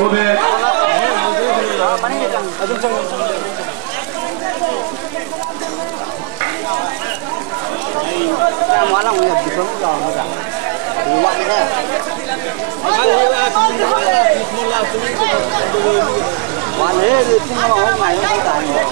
হবে Món là nghiệp thì không giòn nó cả. Đủ loại thế. Món thế thì không có hôm ngày nó không tàn nữa.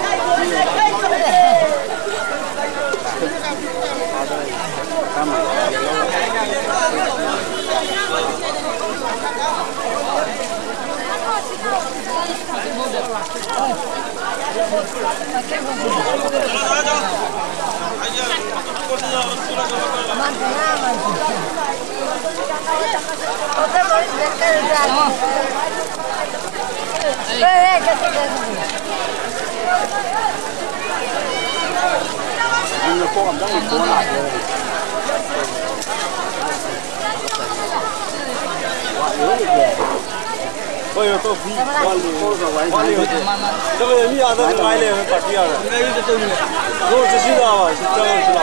Nhưng cô cảm giác mình cố lại rồi. Bây giờ tôi đi qua liền.这个米啊，这买来把这样的。应该有这东西。我只知道吧，是这个知道。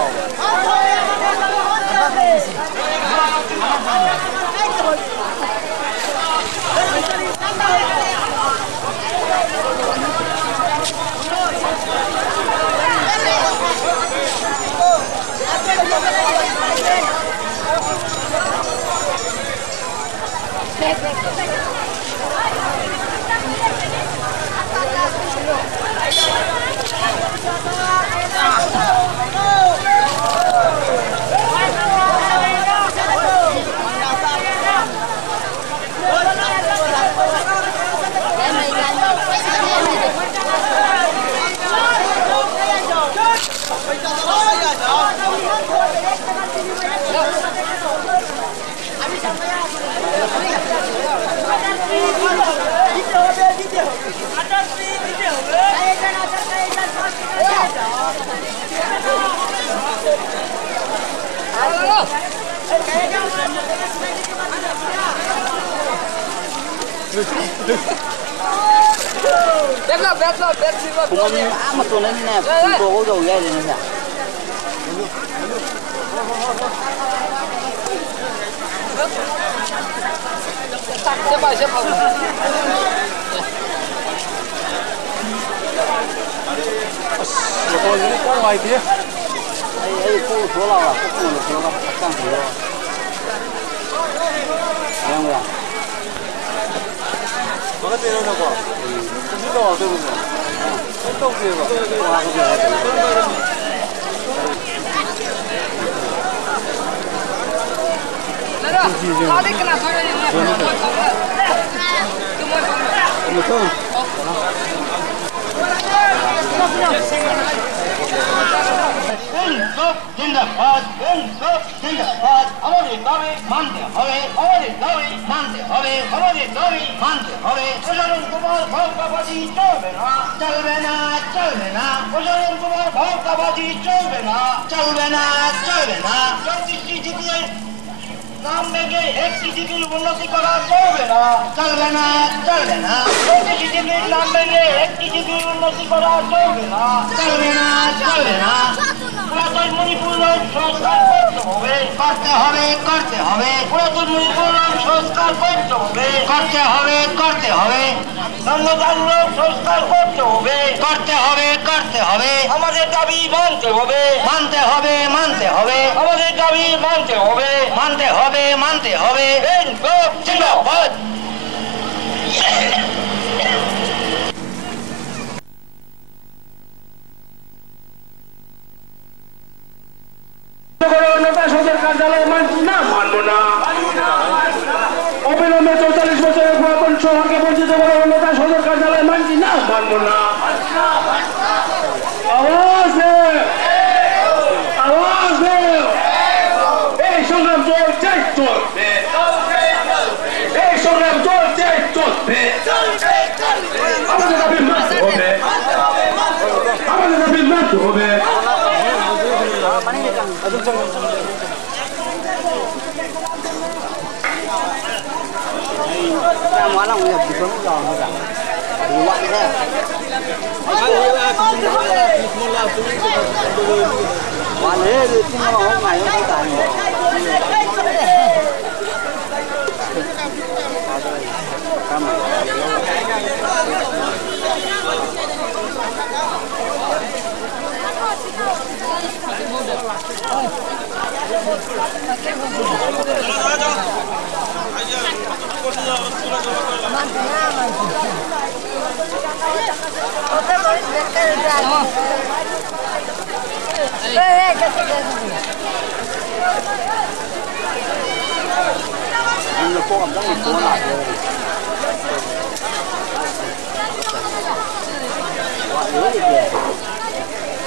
Cũng mà tuần này nè, cô có dầu ghê rồi nè. Xếp không. Tôi nghĩ có ngoài kia. Ấy cô số nào à? Cô số nào? Căng thử rồi. Em rồi. Có cái tên đâu nào? Không biết đâu tên gì. Không đâu gì mà. Qua cái gì? Có đi cái nào thôi Được không? জিন্দাবাদ জিন্দাবাদ আমাদের দাবি মানতে হবে আমাদের দাবি মানতে হবে আমাদের দাবি মানতে হবে প্রশাসন কুমার ভাবকাবাজি চলবে না চলবে না চলবে না প্রশাসন কুমার ভাবকাবাজি চলবে না চলবে না চলবে না 34টি জিপিএর নাম ভেঙে একটি জিপির উন্নতি করা চলবে না চলবে না চলবে না 34টি জিপির নাম ভেঙে একটি জিপির উন্নতি করা চলবে না চলবে না চলবে না পুরাতন মণিপুর সংস্কার করতে হবে করতে হবে পুরাতন মণিপুর সংস্কার করতে হবে করতে হবে করতে হবে সংবিধান সংস্কার করতে হবে করতে হবে করতে হবে আমাদের দাবি মানতে হবে মানতে হবে মানতে হবে আমাদের দাবি মানতে হবে মানতে হবে মানতে হবে জিন্দাবাদ কার্যালয় মানছি না মানব না অবিলম্বে 44 বছরের পুরাতন শহরকে বঞ্চিত করে অন্যতা সদর কার্যালয় মানছি না মানব না আওয়াজ এই সংগ্রাম চলবে এই সংগ্রাম চলবে আমাদের দাবি মানতে হবে আমাদের দাবি মানতে হবে Món là nghiệp thì không giòn nó cả. Đủ loại thế. Món thế thì không có hôm ngày nó không tàn nữa. Cảm ơn.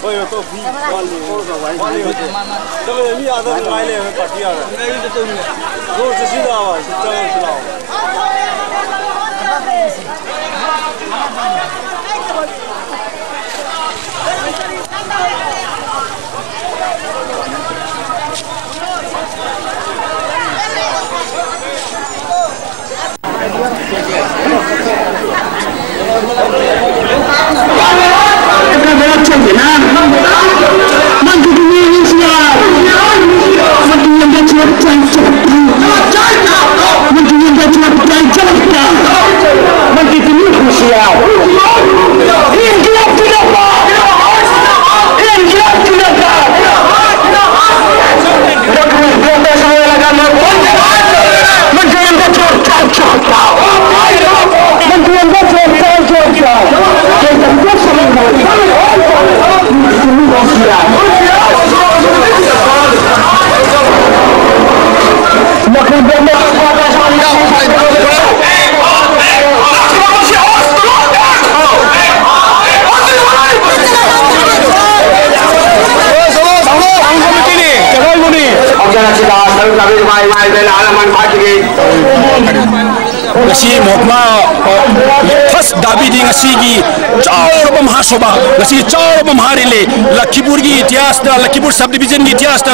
Ôi tôi phi quan liền这个米亚的来了会打第二个如果是知道吧是这样知道ngasi mokma first dabi ding asigi chawrabam hasoba ngasi chawrabam harile Lakhipur gi ityas da Lakhipur subdivision gi ityas da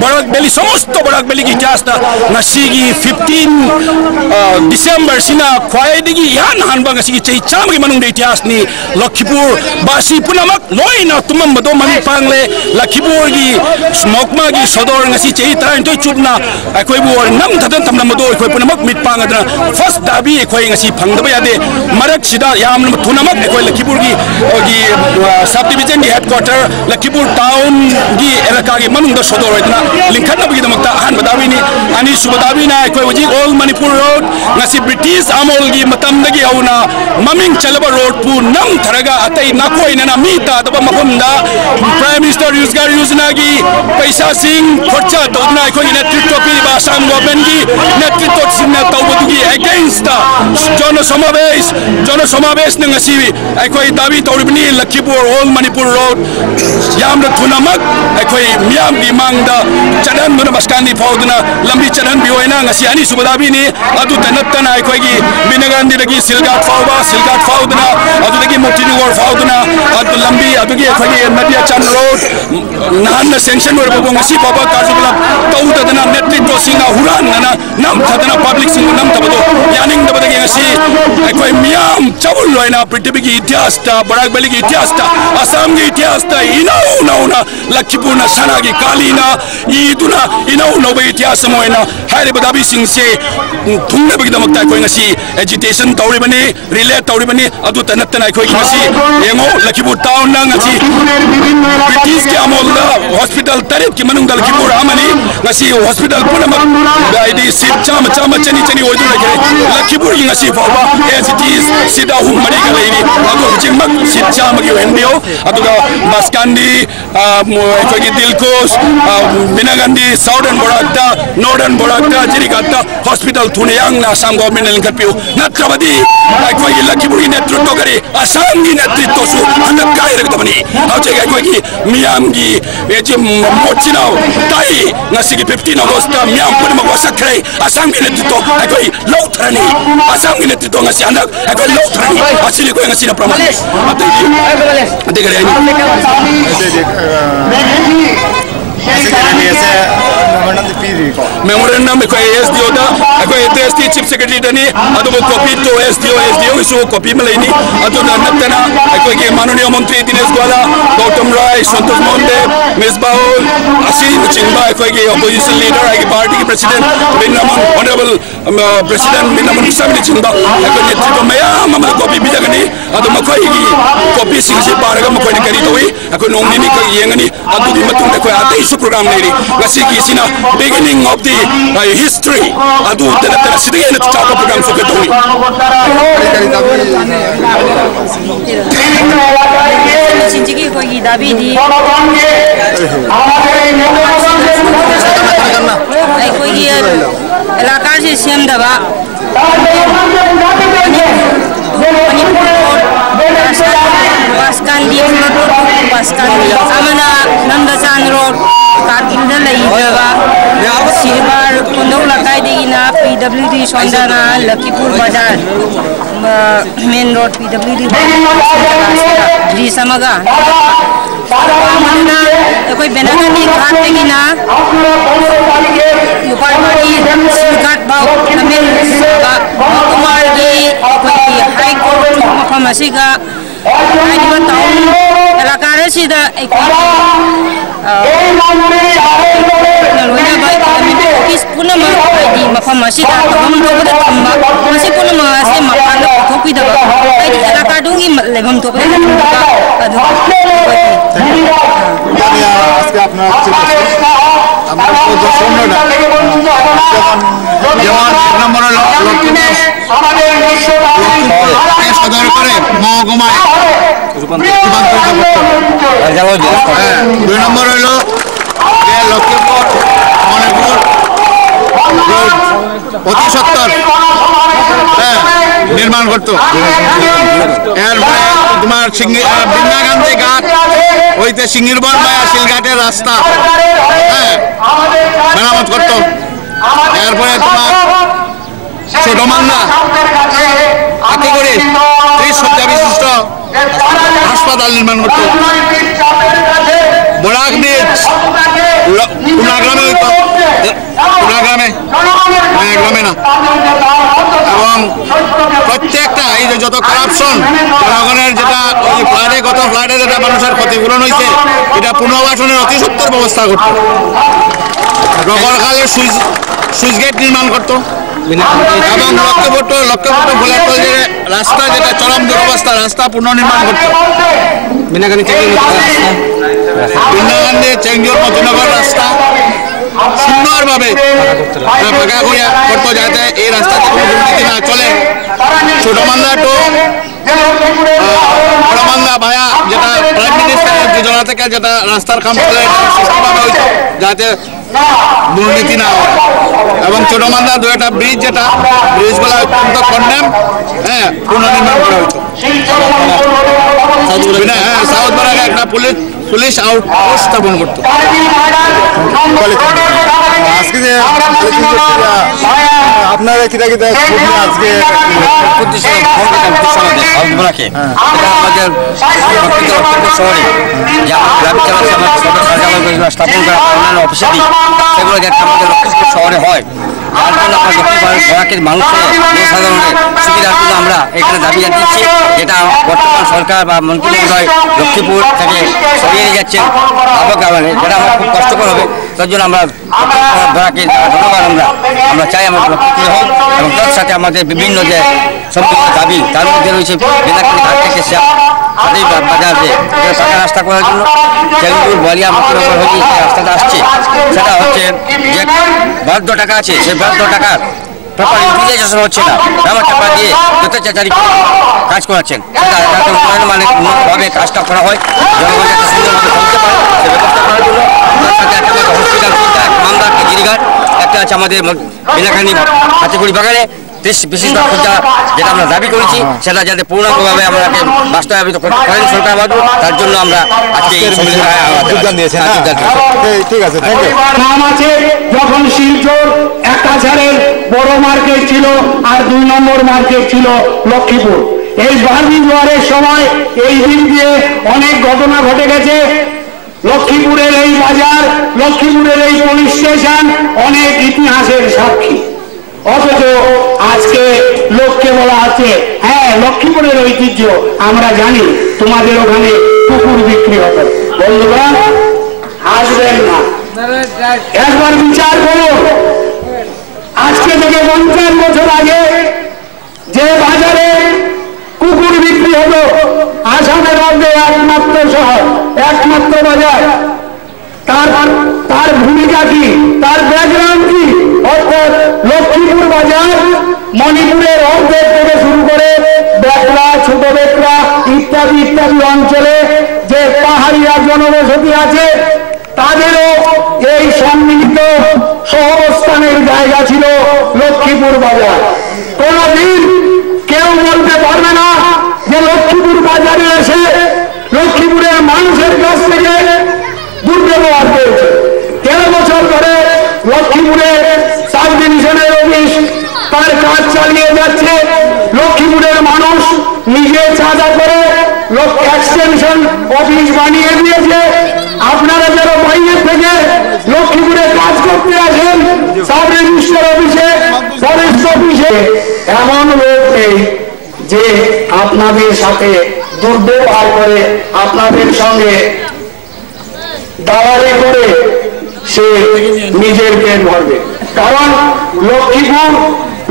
Barak Valley samosto Barak Valley gi ityas da ngasi gi 15 December sina khwaidigi yan hanba ngasi gi chei cham gi manung de ityas ni Lakhipur basi punamak loina tumam bado mami pangle Lakhipur gi mokma gi sodor ngasi chei train to chupna akoi bu nam thadan tamna mado akoi punamak mit pangadra first dabi ekoi ngasi phangdaba yade marak sida yam thunamak ekoi Lakhipur gi subdivision gi headquarter Lakhipur town gi elaka gi manung da sodor itna linkhanna bi damakta han badawi ni ani subadawi na ekoi waji all Manipur road ngasi British amol gi matam dagi auna maming chalaba road pu nam tharaga atai nakoi na mita daba mafamda prime minister Yuzgar Yojana gi paisa sing khorcha todna ekoi netritwa pi ba Assam government gi netritwa sinna tawbadu gi against Jono Somabesh ngasi ekoi dabi tawribni Lakhipur all Manipur road yamna thunamak ekoi miam gi mangda chadan mona baskani faudna lambi chadan bi hoina ngasi ani subadabi ni adu tanatana ekoi gi binagandi lagi silgat faudna adu lagi motinigor faudna adu lambi adu gi ekoi Nadia Chan road nan sanction or bo ngasi baba kazubla tawdana netritwa singa huran na nam thadana public sing nam tabado yaning dabada gi ngasi ekoi miam chawul loina prithvi gi ityas ta Barak Valley gi ityas ta Assam gi ityas ta inauna Lakhipur na sana gi kalina iduna inauna ba ityas moina haire badabi sing se thungna bagi damakta ekoi ngasi agitation tawribani relay tawribani adu tanatana ekoi ngasi yengo Lakhipur town na ngasi British ki amol da hospital tarit ki manung dal Lakhipur amani ngasi hospital punamak daidi sit chama chani oidu lagi Lakhipur gi ngasi fawa as it is sida hum mari ga leini adu jingmak sit chama gi hendio adu ga Baskandi ekoi gi Dilkos Binagandi Southern Borakta Northern Borakta Jirigata hospital thuneyang na Assam government linkarpiu natrabadi ekoi gi Lakhipur gi netritwa gari Assam gi netritwa su hanak kai ragdabani auche ekoi gi miam gi eje mochinao tai ngasi gi 15 August miam pun magwasakre Assam gi netritwa ekoi lautrani Assam gi netritwa ngasi anak ekoi lautrani asili ko ngasi na praman ade gari ani memorandum ko SDO da ko ST chief secretary dani adu copy to SDO isu copy malaini adu natana ko ke manoniya mantri Dinesh Gwala Gautam Rai Santosh Monde Misbaul Asin Chingba ko ke opposition leader ai party ke president Binnaman honorable president Binnaman Samni Chingba ko netritwa mayam amala copy bidagani adu makoi gi copy sing se paraga makoi ni kari toi ko nongni ni ko yengani adu di matung ko ate isu su program nei ngasi ki sina beginning of the history adu tena sidege na cha program so ke doi sinjigi ko gi dabi di ai ko gi elaka se sem daba Paskandi amana Namdasan Road Kargil laidaba Silvar Kundau lakai degina PWD Sondana Lakipur Bazar main road PWD di samaga mana koi benagani ghat degina Yupar Mari Silghat bau namen Kumar gi koi high court mafamasiga Ainiba town elakare sida nalwina bai community office punama di mafam masida tamam dobe thamba masi punama se mapana thopi daba ai elaka dungi lebam thope thamba adu জানিয়া আজকে আপনারা আমরা তো সম্মাননা যেমন এক নম্বর হলো লক্ষ্মীপুরকে সদর করে মহকুমায় রূপান্তরিত করতে দুই নম্বর হলো যে লক্ষ্মীপুর মণিপুর রোড অতি সত্তর নির্মাণ করতো এরপরে তোমার বৃন্দাগান্ধী ঘাট হইতে সিঙ্গিরবন বা শিলঘাটের রাস্তা মেরামত করতো এরপরে তোমার ছোট মান্দা হাতে করে 30 শয্যা বিশিষ্ট হাসপাতাল নির্মাণ করতো বরাক ব্রিজ কুনাগ্রামে হইতো কুনাগ্রামে গ্রামে না এবং প্রত্যেকটা এই যে যত কারাপশন জনগণের যেটা ওই ফ্লাডে গত ফ্লাডে যেটা মানুষের ক্ষতিপূরণ হয়েছে এটা পুনর্বাসনের অতি সত্তর ব্যবস্থা করতো রগরখালে সুইচ গেট নির্মাণ করতো এবং লক্ষ্যপুর গোলাপতল যে রাস্তা যেটা চরম দুরবস্থা রাস্তা পুনর্নির্মাণ করতো বিনাগান্ধী চেঙ্গিওর মতিনগর রাস্তা সুন্দরভাবে পাকা করিয়া করতো যাতে এই রাস্তাতে কোনো দুর্নীতি না চলে ছোট মান্দা টু বড় মান্দা ভায়া যেটা প্রাইম মিনিস্টারের যোজনা থেকে যেটা রাস্তার কাম চলে সুষ্ঠুভাবে হইতো যাতে দুর্নীতি না হয় এবং ছোট মান্দা দুটা ব্রিজ যেটা ব্রিজগুলো অত্যন্ত কন্ডেম পুনর্নির্মাণ করা হইতো সাউথ বরাকে একটা পুলিশ আউটপোস্ট স্থাপন করতো আজকে যে আপনারা কিতা কিতা আজকে শহরে স্থাপন করা অন্যান্য অফিসে দিই সেগুলো যাতে আমাদের লক্ষ্মীপুর শহরে হয় যার জন্য আমরা বরাকের মানুষের জনসাধারণের সুবিধার জন্য আমরা এখানে দাবি জানিয়েছি যেটা বর্তমান সরকার বা মন্ত্রী মহোদয় লক্ষ্মীপুর থেকে সরিয়ে নিয়ে যাচ্ছেন আবহাওয়া কারণে যেটা আমার খুব কষ্টকর হবে তার জন্য আমরা বরাকের জনগণ আমরা চাই আমাদের লক্ষ্মীপুর হোক এবং তার সাথে আমাদের বিভিন্ন যে সম্পূর্ণ দাবি তার মধ্যে রয়েছে বেনাকানি ঘাট থেকে বাজারে পাকা রাস্তা করার জন্য চেঙ্গুর বলিয়া মতিনগর হয়ে যে রাস্তাটা আসছে সেটা হচ্ছে যে বরাদ্দ টাকা আছে সেই বরাদ্দ টাকার প্রপার ইউটিলাইজেশন হচ্ছে না আমার টাকা দিয়ে যথাচারি কাজ করাচ্ছেন সেটা যাতে উন্নয়ন মানে উন্নতভাবে কাজটা করা হয় জনগণ যাতে সুন্দরভাবে চলতে পারে সে ব্যবস্থা করার জন্য তার সাথে একটা আমাদের হসপিটাল তিনটা মান্দা একটা গিরিঘাট একটা আছে আমাদের বেনাকানি হাতিগুড়ি বাগানে বিশেষ খোঁজা যেটা আমরা দাবি করেছি সেটা যাতে পূর্ণাঙ্গভাবে আমাকে বাস্তবায়িত করেন সরকার বাদু তার জন্য আমরা আজকে যোগদান দিয়েছেন। ঠিক আছে, থ্যাংক ইউ। নাম আছে যখন শিলচর একাছাড়ের বড় মার্কেট ছিল আর 2 নম্বর মার্কেট ছিল লক্ষ্মীপুর। এই বার্মি জোয়ারের সময় এই দিক দিয়ে অনেক ঘটনা ঘটে গেছে। লক্ষ্মীপুরের এই বাজার, লক্ষ্মীপুরের এই পুলিশ স্টেশন অনেক ইতিহাসের সাক্ষী। অথচ আজকে লোককে বলা আছে হ্যাঁ লক্ষ্মীপুরের ঐতিহ্য আমরা জানি, তোমাদের ওখানে কুকুর বিক্রি হতো। বন্ধুরা আসবেন না, একবার বিচার করুন। আজকে থেকে 50 বছর আগে যে বাজারে কুকুর বিক্রি হতো আসামের মধ্যে একমাত্র শহর, একমাত্র বাজার, তার তার ভূমিকা কি, তার ব্যাকগ্রাউন্ড কি। অর্থাৎ লক্ষ্মীপুর বাজার মণিপুরের অর্ধেক থেকে শুরু করে বেকলা, ছোট বেকলা ইত্যাদি ইত্যাদি অঞ্চলে যে পাহাড়িয়া জনবসতি আছে তাদেরও এই সম্মিলিত সহাবস্থানের জায়গা ছিল লক্ষ্মীপুর বাজার। কোনদিন কেউ বলতে পারবে না যে লক্ষ্মীপুর বাজারে এসে লক্ষ্মীপুরের মানুষের কাছ থেকে দুর্ব্যবহার করেছে। 13 বছর ধরে লক্ষ্মীপুরের সাব ডিভিশনের অফিস তার কাজ চালিয়ে যাচ্ছে। লক্ষ্মীপুরের মানুষ নিজে চাঁদা করে এক্সটেনশন অফিস বানিয়ে দিয়েছে। আপনারা যারা বাইরের থেকে লক্ষ্মীপুরে কাজ করতে আসেন সাব রেজিস্ট্রার অফিসে, ফরেস্ট অফিসে, এমন লোক নেই যে আপনাদের সাথে দুর্ব্যবহার করে আপনাদের সঙ্গে দালালি করে সে নিজের পেট ভরবে। কারণ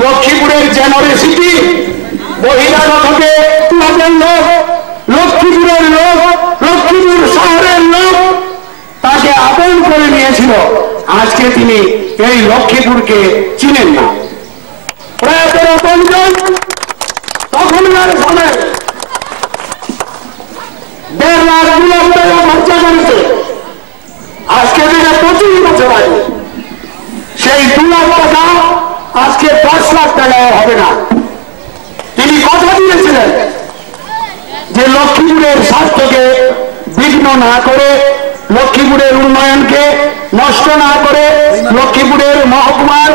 লক্ষ্মীপুরের জেনারেসিটি বহিরাগতকে লোক, লক্ষ্মীপুরের লোক, লক্ষ্মীপুর শহরের লোক তাকে আপন করে নিয়েছিল। আজকে তিনি এই লক্ষ্মীপুরকে চিনেন না। প্রায় 13 জন তখনকার সময় 1.5 লাখ 2 লাখ টাকা খরচা করেছে। আজকে থেকে 25 বছর আগে সেই 2 লাখ টাকা আজকে 10 লাখ টাকাও হবে না। তিনি কথা দিয়েছিলেন যে লক্ষ্মীপুরের স্বার্থকে বিঘ্ন না করে, লক্ষ্মীপুরের উন্নয়নকে নষ্ট না করে, লক্ষ্মীপুরের মহকুমার